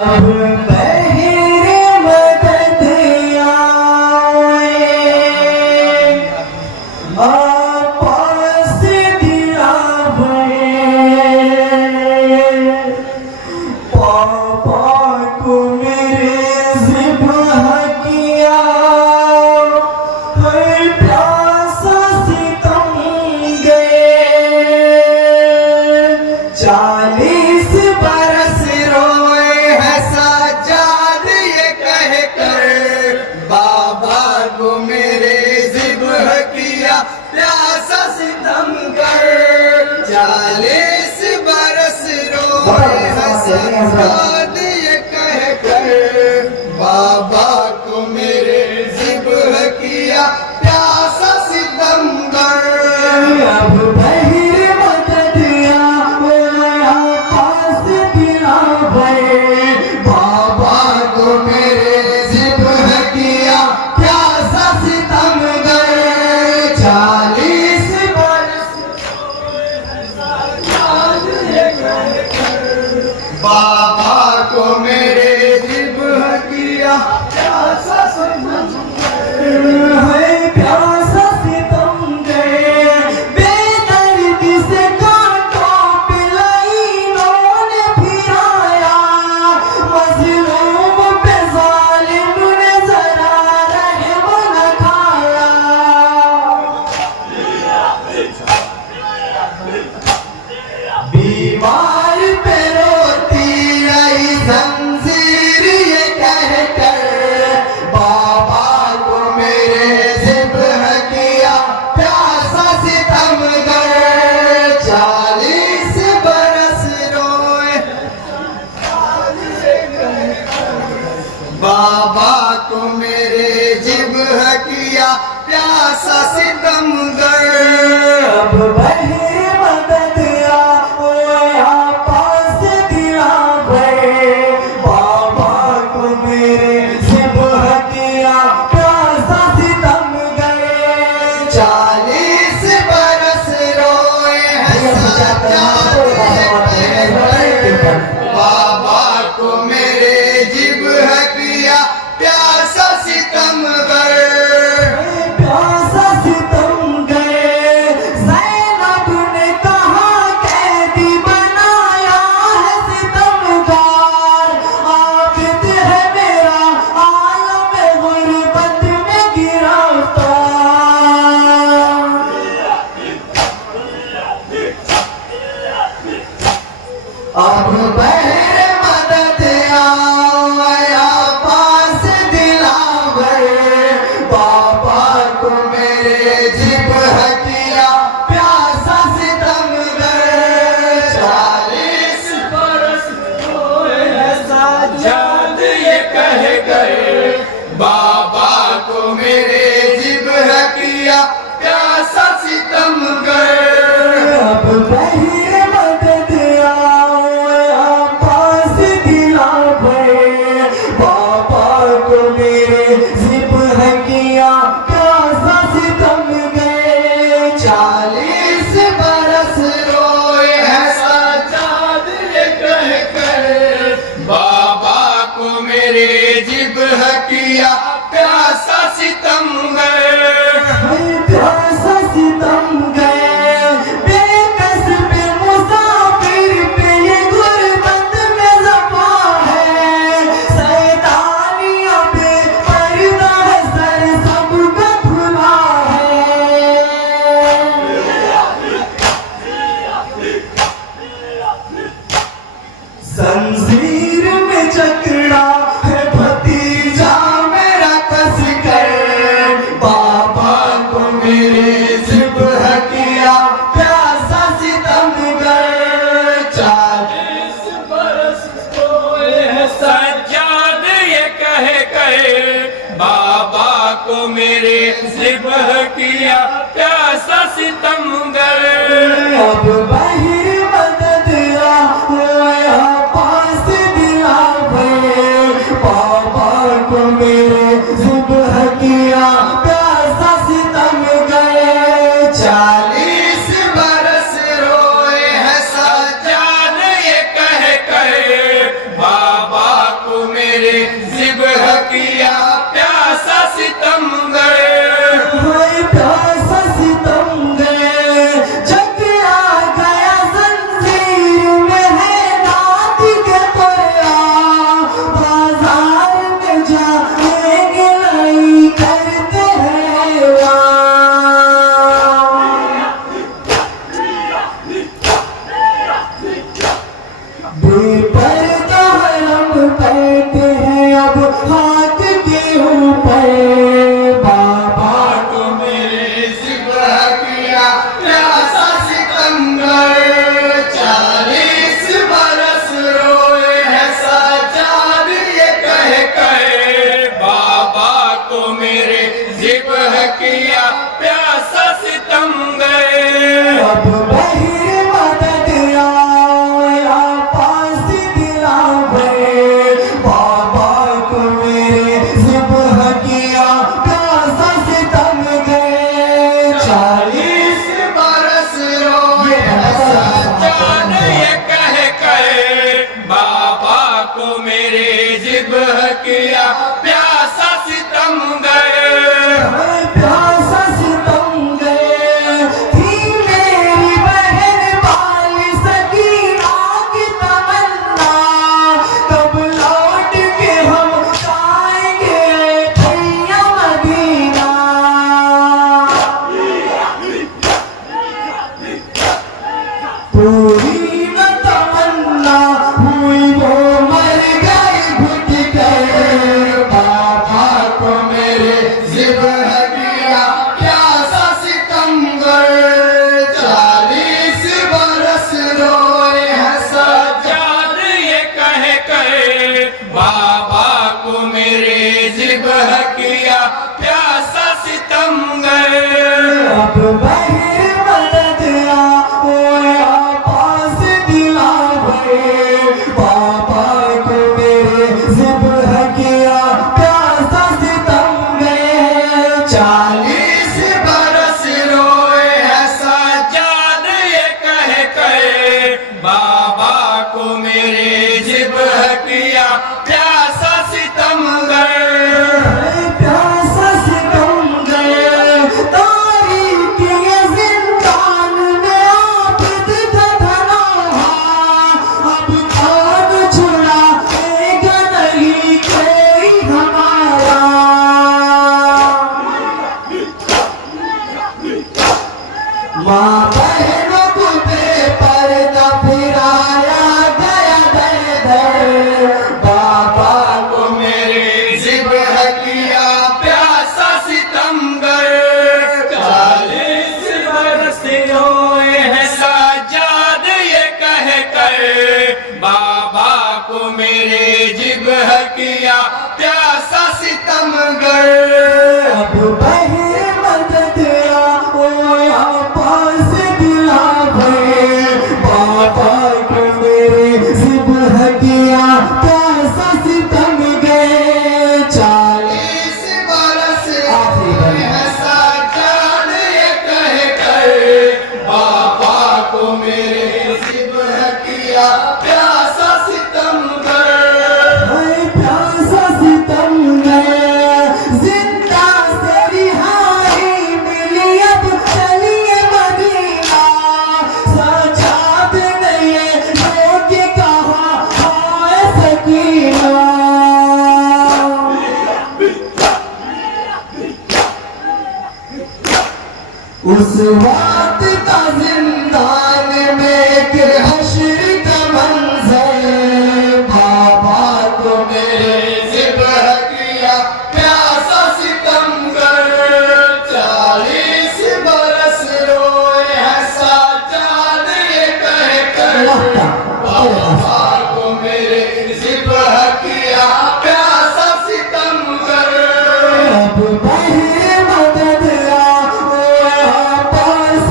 अब बहिरे मदद आए, आपस दिया पापा को मेरे ज़िब्ह किया, हर प्यासा सितम गए। 40 बरस रोए हैं सज्जाद ये कह कर, बाबा को मेरे ज़िब्ह किया प्यासा सितम कर। 40 बरस रोए हैं सज्जाद ये कह कर, बाबा को मेरे ज़िब्ह किया प्यासा सितम कर। अब बहिरे मदद आया, पास दिया भये, बाबा को मेरे ज़िब्ह किया प्यासा सितम गए। 40 बरस बाबा को मेरे ज़िब्ह किया प्यासा सितम गए, प्यासा सितम गए। बेदर्दी से कांटों पे लाइनों ने फिराया, मज़लूम पे ज़ालिम ने ज़रा रहम न खाया। बीमार पे रोती रही ज़ंजीर ये कह कर, बाबा को मेरे ज़िब्ह किया प्यासा सितम गए। 40 बरस रोए बाबा को मेरे ज़िब्ह किया प्यासा सितम गए। अब बहिरे मदद आया, पास दिया भये, बाबा को मेरे ज़िब्ह किया प्यासा सितम गए। 40 बरस रोए हैं सज्जाद ये कहकर, बाबा को मेरे ज़िब्ह किया प्यासा सितम गए। प्यासा सितम गए। ज़ैनब ने कहा कैदी बनाया है सितमगार, आबिद है मेरा आलम गुर्बत में गिरफ्तार। अब बहिरे मदद आया, पास दिला भये, बाबा को मेरे ज़िब्ह किया प्यासा सितम गए। 40 बरस रोए हैं सज्जाद ये कह गए, बाबा को मेरे ज़िब्ह किया प्यासा सितम गए। अब बहिरे मदद आया, पास दिला भये, बाबा को मेरे ज़िब्ह किया प्यासा सितम गए। 40 बरस रोए हैं सज्जाद ये कह कर, बाबा को मेरे ज़िब्ह किया प्यासा सितम गए। प्यासा सितम गए। बेकस पे मुसाफिर पे ये गुर्बत में ज़फ़ा है, सैतानिया पे पर्दा है, सर सबका खुला है। ज़ंजीर में जकड़ा है भतीजा मेरा कस कर, बाबा को मेरे ज़िब्ह किया प्यासा सितम गए। 40 बरस रोए हैं सज्जाद ये कह गए, बाबा को मेरे ज़िब्ह किया प्यासा सितम गए। अब बहिरे मदद आया, पास दिया भये, बाबा को मेरे ज़िब्ह किया प्यासा सितम गए। 40 बरस रोए हैं सज्जाद ये कह गए, बाबा मेरे ज़िब्ह किया प्यासा सितमगर। हाय प्यासा सितमगर, जग आ गया जंजीर में है नात के पया, बाजार में जाके गिलाई करते हैं बेपर्दा हम कहते हैं अब हाथ के ऊपर, बाबा को मेरे ज़िब्ह किया प्यासा सितमगर। 40 बरस रोए हैं सज्जाद ये कहे बाबा को मेरे ज़िब्ह किया प्यासा सितमगर। अब बहिर मदद आया पास दिलावे, बाबा को मेरे ज़िब्ह किया प्यासा सितमगर। 40 बरस रोए हैं सज्जाद ये कहे बाबा को मेरे ज़िब्ह किया प्यासा सितमगर। प्यासा सितमगर थी मेरी बहन वाली सकीना की तमन्ना, कब लौट के हम जाएंगे भैया मदीना। पूरी न तमन्ना हुई वो मर गई घुट कर, बाबा को मेरे ज़िब्ह किया प्यासा सितमगर। 40 बरस रोए हैं सज्जाद ये कहे बाबा को मेरे ज़िब्ह किया प्यासा सितमगर। अब बहिर मदद आया पास दिलावे, बाबा को मेरे ज़िब्ह किया प्यासा सितमगर। 40 बरस रोए हैं सज्जाद ये कहे बाबा को मेरे ज़िब्ह किया प्यासा सितमगर। प्यासा सितमगर तारीख ये जिंदान में आबिद था धनौहा, अब कौन छुड़ाएगा नहीं कोई हमारा। माँ बहनों को बेपर्दा फिराया गया दर दर, बाबा को मेरे ज़िब्ह किया प्यासा सितमगर। 40 बरस रोए हैं सज्जाद ये कहे बाबा को मेरे ज़िब्ह किया प्यासा सितमगर। अब बहिर मदद आया पास दिलावे, बाबा को मेरे ज़िब्ह किया प्यासा सितमगर। 40 बरस आखिरी बरस। है सज्जाद ये कहे बाबा को मेरे ज़िब्ह किया प्यासा सितमगर। हाय प्यासा सितमगर, जिंदा से रिहाई मिली अब चलिए मदीना, सजाद नहीं जो कि कहा हाय सकीना। उस वक्त का जिंदान में एक हश्र का मंजर, बाबा को मेरे ज़िब्ह किया प्यासा सितमगर। 40 बरस रोए हैं सज्जाद ये कहे बाबा को मेरे ज़िब्ह किया प्यासा सितमगर। अब बहिर मदद आया पास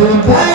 जब